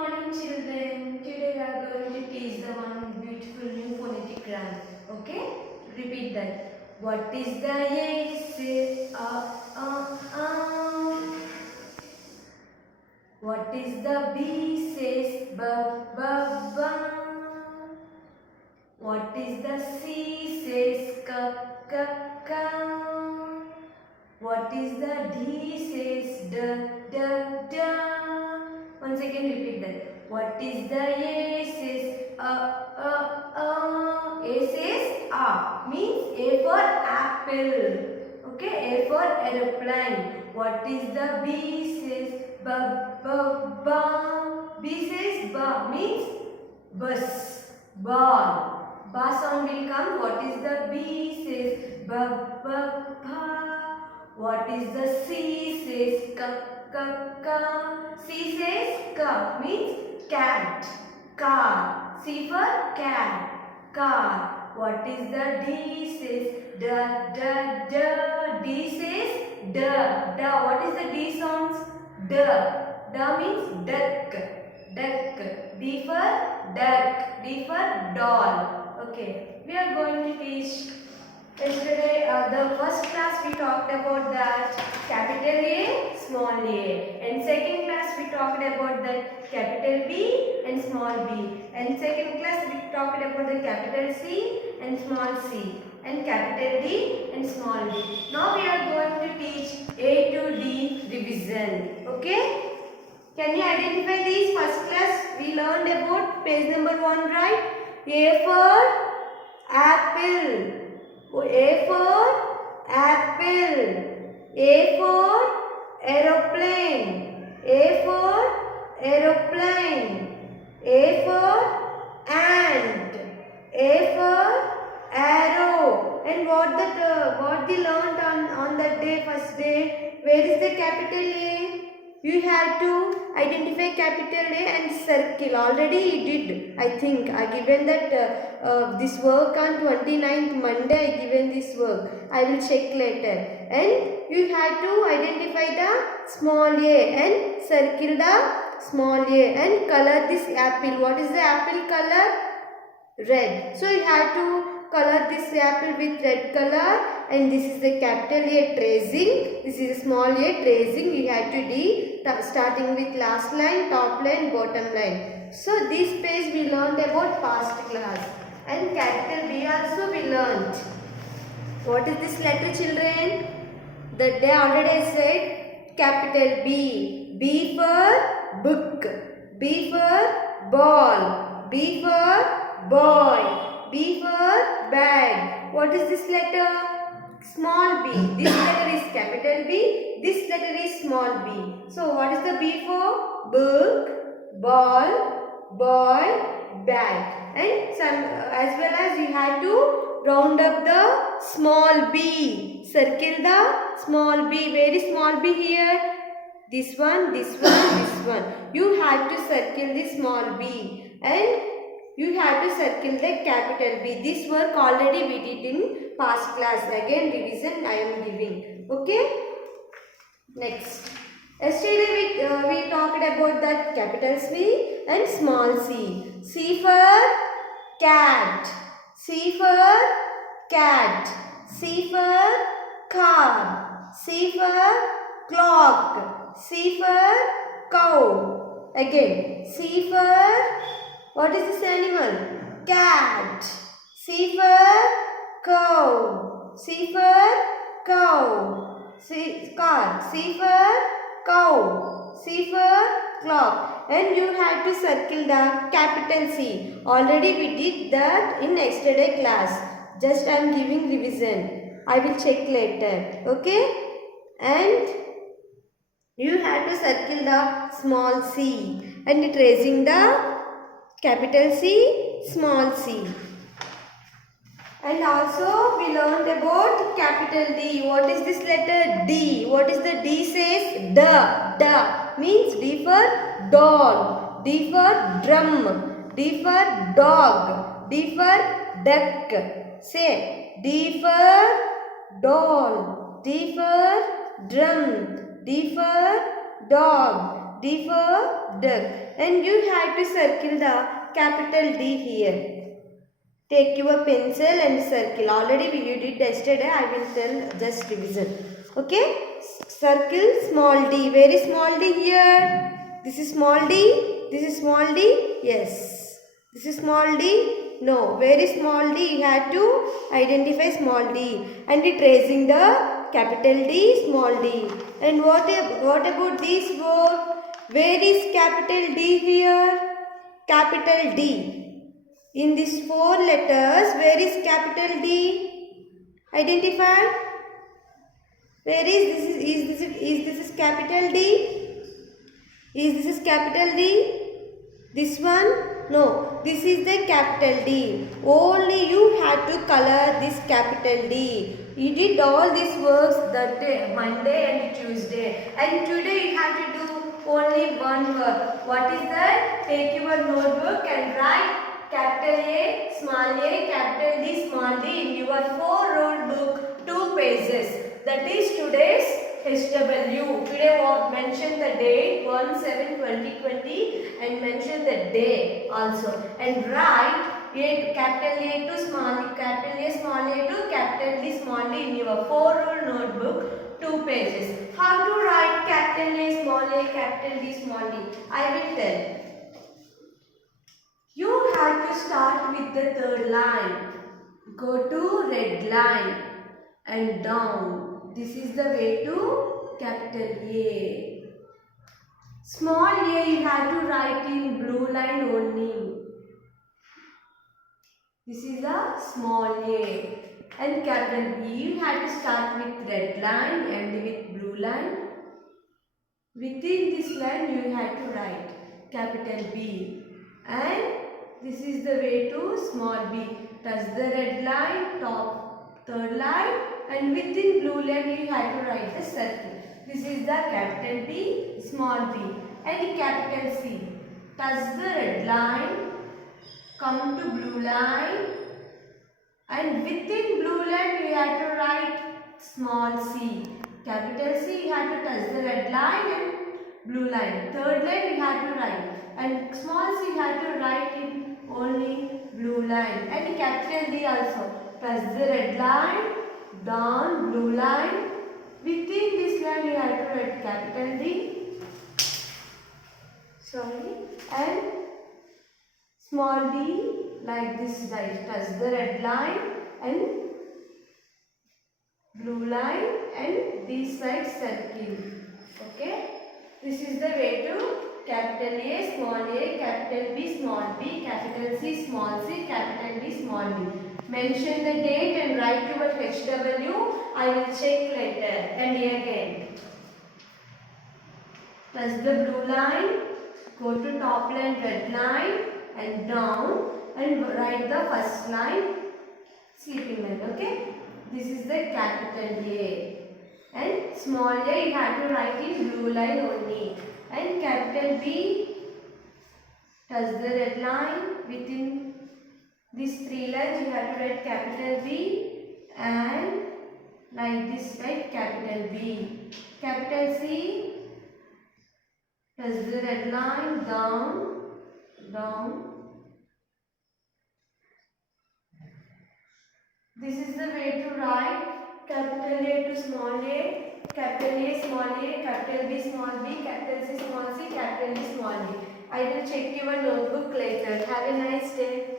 morning children. Today we are going to teach the one beautiful new phonetic rhyme. Okay? Repeat that. What is the A? Say What is the B? Says b b b. What is the C? Says k k k. What is the D? Says d d d. Once again repeat that. What is the A? Says A says A means A for apple. Okay, A for aeroplane. What is the B? Says B B B. B says B means bus, ball. Ba sound will come. What is the B? Says B B B. What is the C? Says k k k. C says k means cat, car. C for cat, car. What is the D? Says d d d. D says d d. What is the D sounds? D. D means duck, duck. D for duck. D for doll. Okay, we are going to teach. Yesterday, the first class we talked about that capital A, small a, and second class we talked about that capital B and small b, and second class we talked about the capital C and small c, and capital D and small d. Now we are going to teach A to D revision. Okay? Can you identify these? First class we learned about page number 1, right? A for apple. A for apple. A for aeroplane. A for aeroplane. A for ant. A for arrow. And what they learned on that day, first day? Where is the capital A? You have to identify capital A and circle. Already you did. I think I given that this work on 29th Monday. I given this work. I will check later. And you have to identify the small a and circle the small a and color this apple. What is the apple color? Red. So you have to color this apple with red color, and this is the capital A tracing, this is a small a tracing. You have to D starting with last line, top line, bottom line. So this page we learned about past class, and capital B also we learned. What is this letter, children? That day already I said capital B. B for book, B for ball, B for boy, B for bag. What is this letter? Small b. This letter is capital B. This letter is small b. So what is the B for? Book, ball, boy, bag. And some as well as you have to round up the small b. Circle the small b. Where is small b here? This one, this one, this one. You have to circle the small b. And you have to circle the capital B. This work already we did in past class. Again revision I am giving. Okay. Next. Yesterday we talked about that capital C and small c. C for cat. C for cat. C for car. C for clock. C for cow. Again. C for what is this animal? Cat. C for cow. C for cow. C car. C for cow. C for clock. And you have to circle the capital C. Already we did that in yesterday class. Just I am giving revision. I will check later. Okay? And you have to circle the small c and tracing the capital C, small c. And also we learned about capital D. What is this letter? D. What is the D says? Da. Da means D for doll, D for drum, D for dog, D for duck. Say D for doll, D for drum, D for dog, D for duck. And you have to circle the capital D here. Take your pencil and circle. Already you did yesterday. I will tell just revision. Okay? Circle small d. Where is small d here? This is small d. This is small d. Yes. This is small d. No. Where is small d? You have to identify small d. And tracing the capital D, small d. And what about this word? Where is capital D here? Capital D. In these four letters, where is capital D? Identify. Where is this? Is this capital D? Is this capital D? This one? No. This is the capital D. Only you have to color this capital D. You did all these works that day, Monday and Tuesday. And today you have to do only one work. What is that? Take your notebook and write capital A, small a, capital D, small d in your 4-ruled book, 2 pages. That is today's HW. Today we mention the date 1/7/2020 and mention the day also. And write capital A to small a, capital A small a to capital D small d in your 4-ruled notebook, 2 pages. How to write capital A small a, capital D small d? I will tell. You have to start with the third line. Go to red line and down. This is the way to capital A. Small a you have to write in blue line only. This is the small a. And capital B you have to start with red line and with blue line. Within this line you have to write capital B. And this is the way to small b. Touch the red line, top third line, and within blue line you have to write the circle. This is the capital B, small b, and capital C. Touch the red line, come to blue line, and within blue line you have to write small c. Capital C you have to touch the red line and blue line. Third line you have to write, and small c you have to write in only blue line, and capital D also. Touch the red line, down blue line. Within this line you have to write capital D. And small d like this, right? Touch the red line and blue line and this side circle. Okay. This is the way to capital A, small a, capital B, small b, capital C, small c, capital D, small d. Mention the date and write your HW. I will check later. And again. Touch the blue line, go to top line, red line and down and write the first line, sleeping line. Okay. This is the capital A. And small a you have to write in blue line only. And capital B, touch the red line. Within these 3 lines you have to write capital B, and like this write capital B. Capital C, touch the red line, down, down. This is the way to write capital A to small a, capital A small a, capital B small b, capital C small c, capital D small d. I will check your notebook later. Have a nice day.